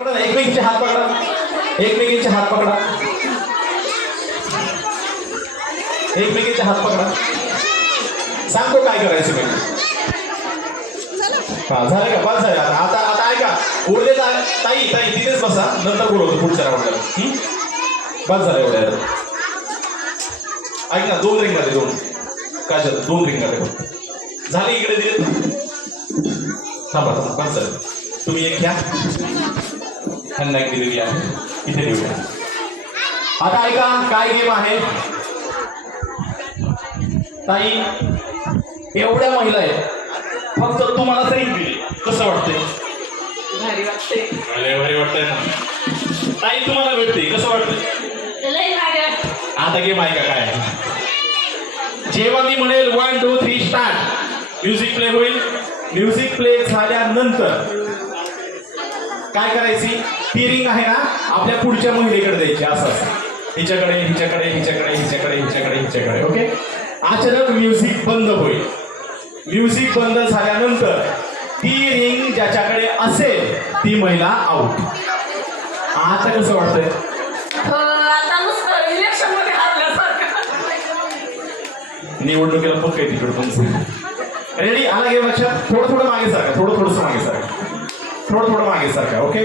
एकमेकींचे हात पकडा, एकमेकींचे हात पकडा, एकमेकींचे हात पकडा. सांगतो काय करायचं मी. हा झालं का? बस झालं. आता आता ऐका, उरले ताई ताई तिथेच बसा, नंतर बोलवतो पुढच्या राऊंडला. बस झालं एवढ्या. ऐक ना, 2 रिंग मध्ये 2 काय झालं, 2 रिंग मध्ये झाले. इकडे दिले. थांबा थांबा, बस झालं. तुम्ही एक घ्या, त्यांना एक दिलेली आहे, इथे देऊया. आता ऐका काय गेम आहे. ताई एवढ्या महिला आहेत, फक्त तुम्हाला तरी दिली, कसं वाटतंय? भारी वाटते. भारी वाटतंय ना. ताई तुम्हाला भेटते, कसं वाटतंय? लय भारी वाटते. आता गेम ऐका काय आहे. जेव्हा मी म्हणेल 1 2 3 स्टार्ट, म्युझिक प्ले होईल. म्युझिक प्ले झाल्यानंतर काय करायची, ती रिंग आहे ना आपल्या पुढच्या महिलेकडे द्यायची. असं हिच्याकडे हिच्याकडे हिच्याकडे हिच्याकडे हिच्याकडे हिच्याकडे. ओके. अचानक म्युझिक बंद होईल. म्युझिक बंद झाल्यानंतर ती रिंग ज्याच्याकडे असेल ती महिला आउट. आता कसं वाटतंय? आता नुसतं इलेक्शन मध्ये हारल्यासारखं. निवडणुकीला पक्क आहे तिकडे तुमचं. रेडी? आला गेम लक्षात? थोडं थोडं मागे सारखा, थोडंसं मागे सारखा, थोडं मागे सारखा. Okay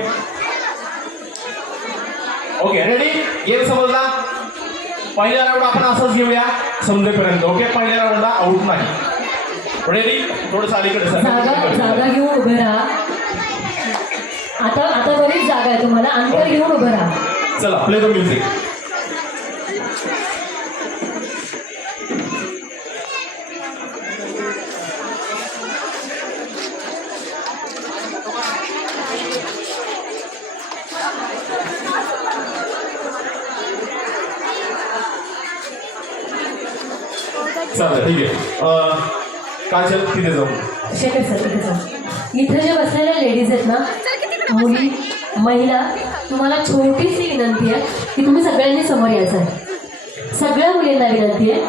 okay, ready? गेम समजला? पहिल्या राऊंड आपण असंच घेऊया समजेपर्यंत. ओके, पहिल्या राऊंडला आउट नाही. रेडी? थोडंसं अलीकडे जागा घेऊन उभे राहा. आता बरीच जागा आहे तुम्हाला, अंतर घेऊन उभं राहा. चला, प्ले द म्युझिक. चालेल, ठीक आहे. काय चल तिथे जाऊ. शेखर सर तिथे जाऊ. इथं जे बसलेल्या लेडीज आहेत ना, मुली महिला, तुम्हाला छोटीशी विनंती आहे की तुम्ही सगळ्यांनी समोर यायचं आहे. सगळ्या मुलींना विनंती आहे,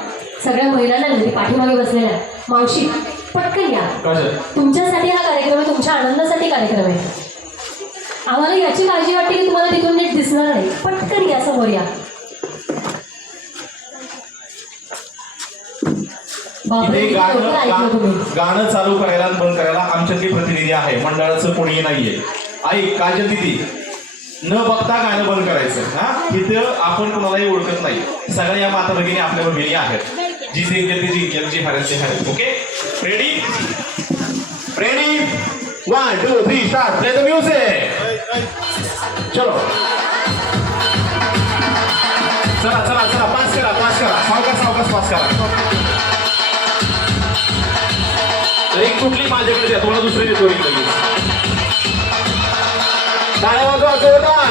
सगळ्या महिलांना विनंती. पाठीमागे बसलेल्या मावशी पटकन या. तुमच्यासाठी हा कार्यक्रम आहे, तुमच्या आनंदासाठी कार्यक्रम आहे. आम्हाला याची काळजी वाटते की तुम्हाला तिथून नीट दिसणार नाही. पटकन या, समोर या. इथे गाणं चालू करायला बंद करायला आमच्यातले प्रतिनिधी आहे, मंडळाचं कोणीही नाहीये. ऐक काजल दिदी, न बघता गाणं बंद करायचं. हा, इथं आपण कोणालाही ओळखत नाही. सगळ्या या माता भगिनी आपल्या भगिनी आहेत. जी जिंकेल ती जिंकेल, जी हरेल ते हरेल. Okay, ready? Ready? 1 2 3 start. Play the music. चलो, चला चला चला, पास करा, सावकाश पास करा. एक कुठली माझ्याकडे द्या, तुम्हाला दुसरी देतो. टाळ्या वाजवा जोरदार.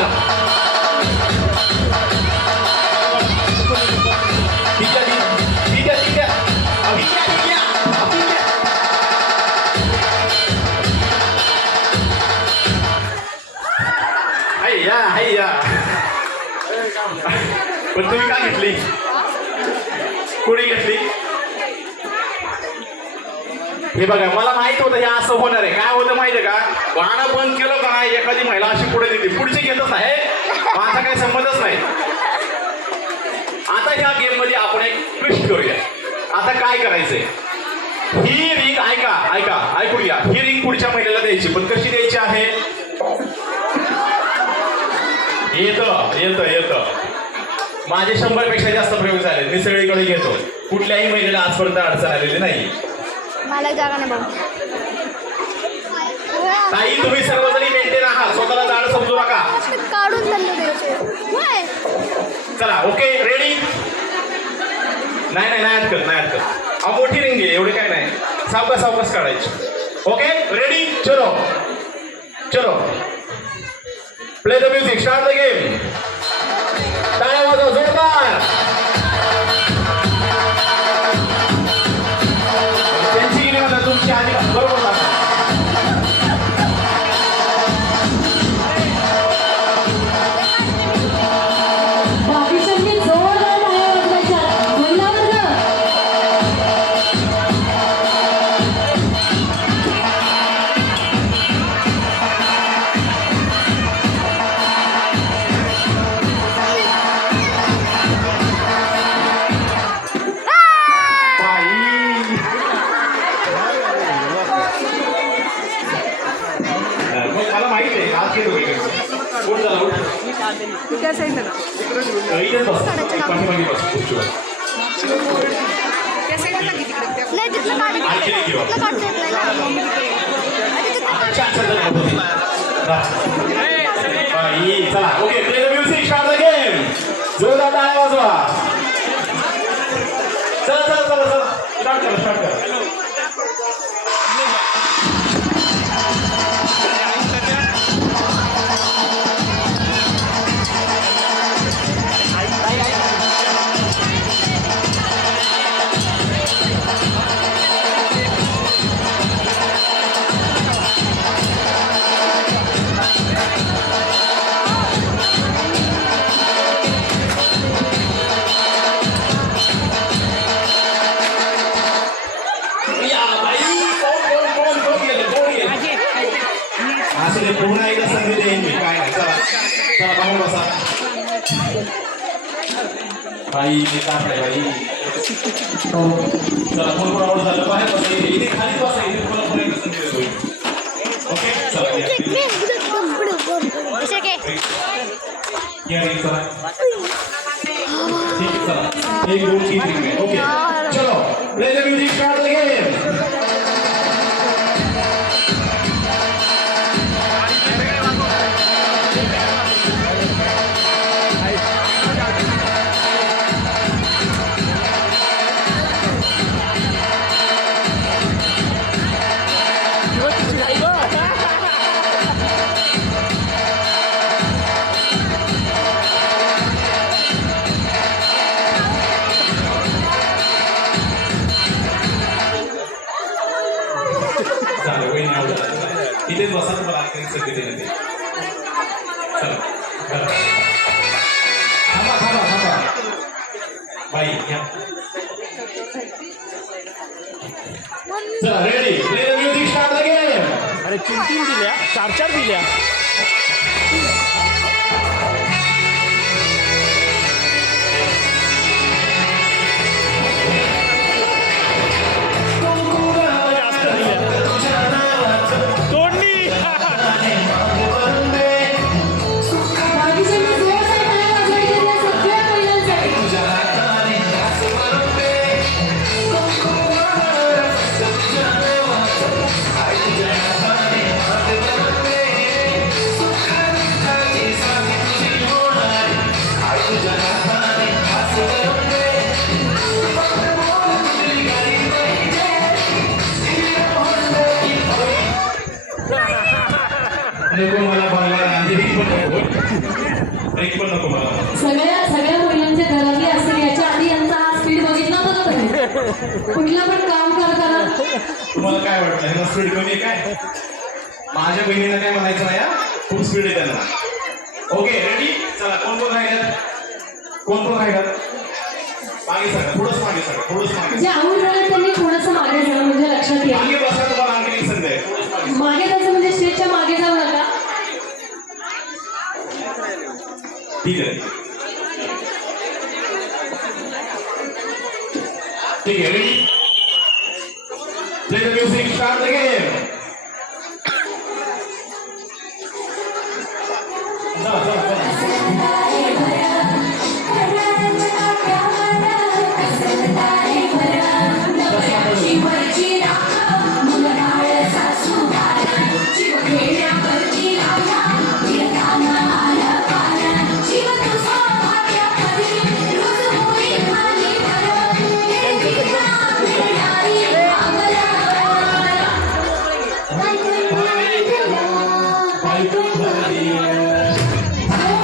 ठीक आहे. हैया. पण तुम्ही काय घेतली? कोणी घेतली? हे बघा, मला माहित होतं हे असं होणार आहे. काय होतं माहितीये का, गाणं बंद केलं का नाही, एखादी महिला अशी पुढे देते, पुढची घेतच आहे. माझा काही संबंधच नाही. आता ह्या गेम मध्ये आपण एक ट्विस्ट करूया. आता काय करायचंय, ही रिंग ऐकून घ्या. ही रिंग पुढच्या महिलेला द्यायची, पण कशी द्यायची आहे? येतं. माझे 100 पेक्षा जास्त प्रयोग झाले, मी सगळीकडे घेतो. कुठल्याही महिलेला आजपर्यंत अडचण आलेली नाही. मला जागा नाही बघ. ताई, तुम्ही सर्वजणी मेंटेन आहात, स्वतःला जाड समजू नका. काढून चाललो द्यायचे. चला, ओके, रेडी? नाही अटकत. मोठी रिंग आहे, एवढे काय नाही. सावकाश काढायची. Okay, ready? चलो. Play the music. Start the game. टाळ्या वाजवा जोरदार. त्यांची गेली म्हणा, तुमची आधी बरोबर लागणार. उठ झाला उठ त्या साईडला का? इथेच बस पाठीमागे बस खुर्चीवर त्या साईडला की तिकडे त्या नाही तिथलं काढता आणखी एक घेऊ. तिथलं काढता येत नाही ना अरे तिथलं आता छान छान झालं होतं. बाई, चला okay play the music start the game जोरदार टाळ्या वाजवा चला चला चला चला स्टार्ट करा या बाई कोण गेलं असं ते पुन्हा एकदा संधी देईन मी काय नाही चला चला बाहेर बसा बाई मी तापडे बाई चला फोन आउट झालं बाहेर बसा इथे खाली बसा इथे तुम्हाला पुन्हा एकदा संधी देतो ओके चला या या रे, चला ठीक आहे चला 1 2 3 रिंग ओके चलो play the music start the game चालेल वही नाव इथेच बसा तुम्हाला आणखी संधी देण्यात चला थांबा बाई या चला ready play the music start the game अरे 3 दिल्या 4 दिल्या जास्त दिल्या तोडणी बाकीच्यांनी जोरदार टाळ्या वाजवायच्या त्या सगळ्या महिलांसाठी. नको मला बनवायला ब्रेक पण नको मला सगळ्या महिलांच्या घरातले असेल याच्या आधी यांचा हा स्पीड बघितला होता का तुम्ही? कुठलं पण काम करताना तुम्हाला काय वाटतं ह्यांना स्पीड कमी आहे काय माझ्या बहिणीला काय म्हणायचं नाही हा? खूप स्पीड आहे त्यांना ओके रेडी चला कोण राहिलं मागे सगळं थोडंच मागे जे आऊट झालं त्यांनी थोडंसं मागे जाणं म्हणजे लक्षात येईल. मागे बसा तुम्हाला आणखी एक संधी आहे थोडंच मागे जायचं म्हणजे स्टेजच्या मागे जाऊ नका. ठीक आहे ready play the music start the game Bye.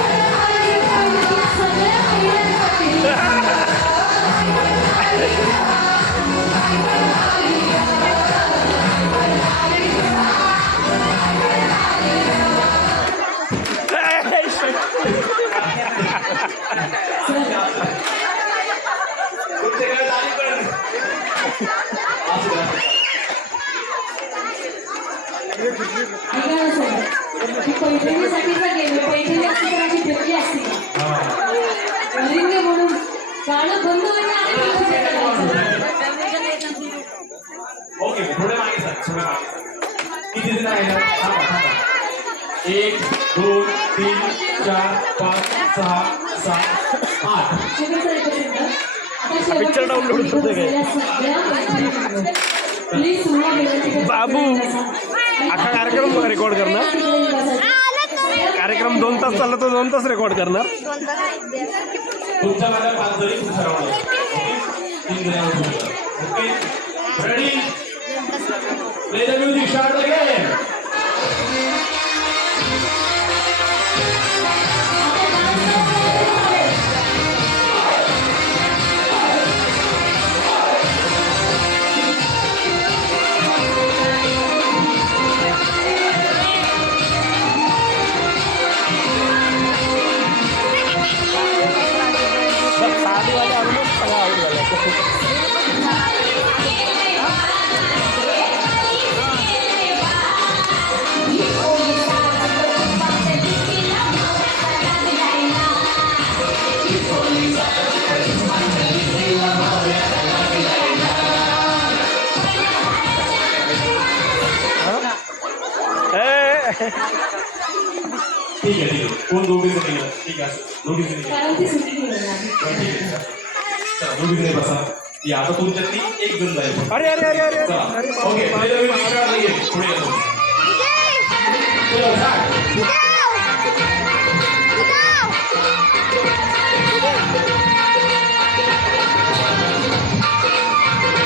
2 3 4 5 6 7 8. शेवटचा एकच मिनिट. आता Picture शेवटचा download इथं होतोय काय? बसलेल्या सगळ्या मैत्रिणींना प्लीज तुम्हाला विनंती करते. बाबू, अख्खा कार्यक्रम रेकॉर्ड करणार? तिकडे बसा. कार्यक्रम 2 तास चालला तर 2 तास रेकॉर्ड करणार. तुमच्या माझ्या 5 जरी तुमच्या राऊंड ओके 3 जणी okay ready play the music start the game साधीवाले ऑलमोस्ट सगळं आऊट झालं. ठीक आहे कोण दोघे जणी ठीक आहे दोघे जणी कारण ती सुट्टी घेणार आहे. ठीक आहे चला दोघे जणी बसा या आता तुमच्यातली एक जण जाईल अरे अरे अरे अरे चला अरे okay play the music start the game पुढे येतो चला स्टार्ट Go!